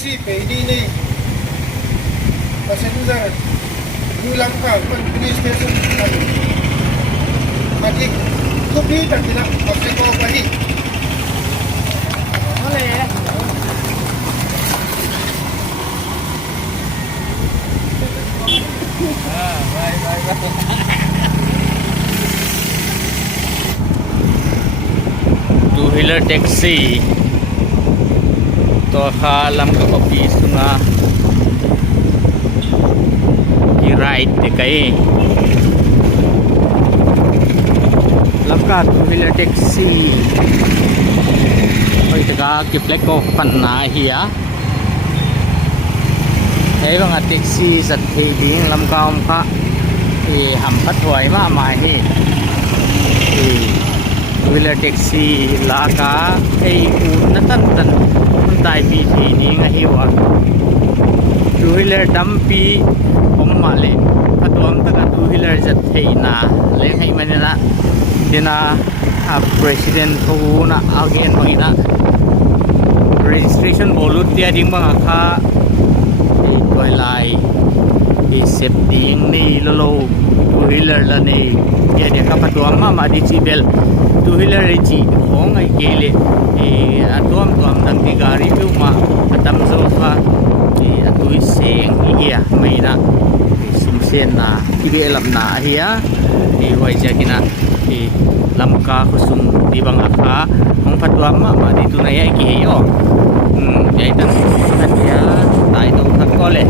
taxi pe đi ni passenger pulang ka man police station kan mati kopi tak kena pakai kau pahi boleh two wheeler taxi to kha lam ka office nga ki ride te kai lam ka two wheeler taxi oi ta ka ki flag ko pan na hiya ei bang a taxi sat thei ding lam ka om kha e ham pat thoi ma mai hi two wheeler taxi la ka ei un na tan tan un tai pi thi ni nga hi wa two wheeler dampi om ma le phatom ta ka two wheeler jat thei na le ngai manila dina a president ko na again hoina registration bolut dia ding bang kha ei koi lai ei sep ding ni lo two wheeler la nei dia dia ka phatom ma di chi bel two wheeler ri chi hong ai kele e atom tom dang ti gari tu ma atam zo kha e atui seng hi mai na sim sen na ki be lam na hiya e wai ja kina e lam ka khusum di bang kha hong phatwa ma di tu na ai ki yo jai tan kan ya tai tu thak ko le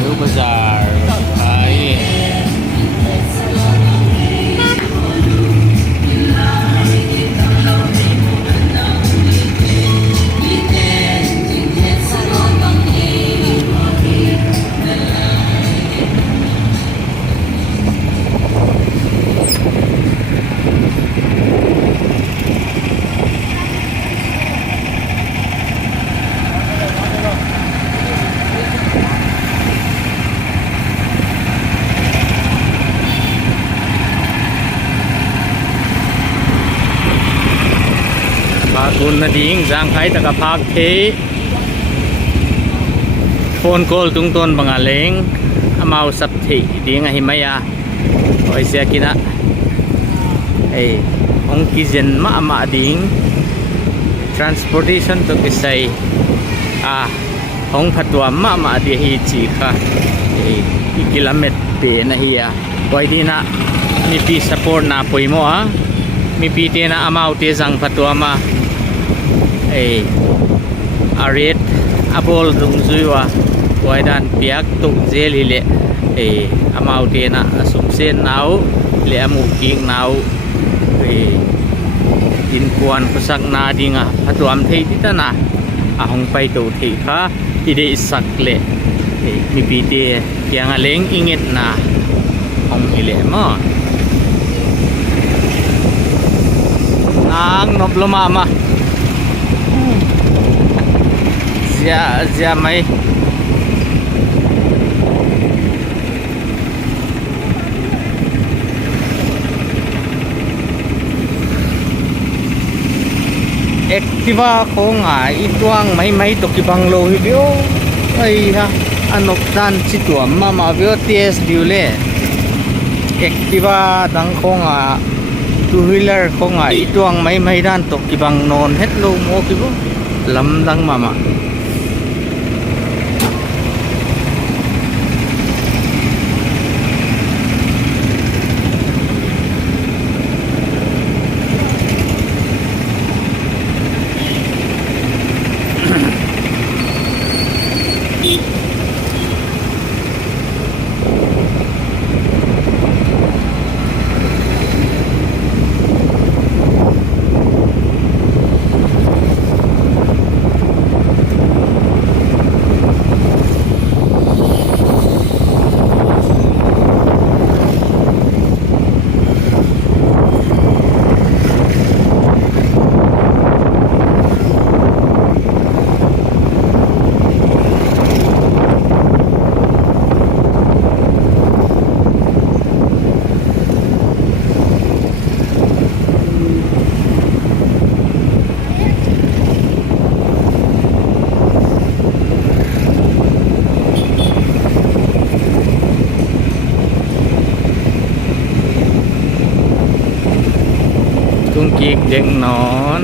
New Bazaar aiคุณนาดิงจางไผ่ตะกะพักเทโฟนโกลตุงต้นบังอาเลงอามาสับเทดิงอะหิมายาโอ้ยเสียกินะเอ้องกิเจนมามาดิง transportation ตุกิไซองผัดตัวมาดิฮีจีค่ะอีกิโลเมตรเปนะฮีอะไว้ดีนะมีปีสปอร์ตนาปุยมัวมีปีเตนะอามาอุเตจังผัดตัวมาarit abol dung zuiwa waidan piak tuk zel hile amau te na asum sen nau le amu king nau in kuan kusak na dinga patuam thei ti ta na ahong pai to thei kha ide sak le mi pi te kyang aleng inget na hong ile ma nang nobloma ma Zia mai Activa ko nga ituang may to kibang lo hibyo ay ha anok dan situam mama vio ts diule Activa dang ko nga two wheeler ko nga ituang may dan to kibang non het lo mo kibo lam dang mama kik deng non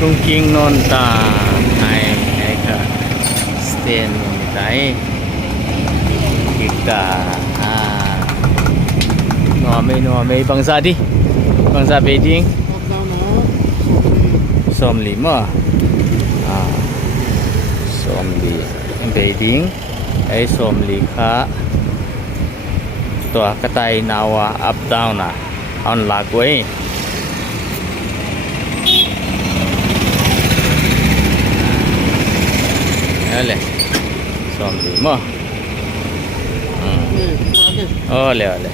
tung king non ta hai ka stand tai kita no me bangsa di bangsa beijing som lima som li beijing ai som li kha tua katai nawa up down na on lagway ale som lima ole ole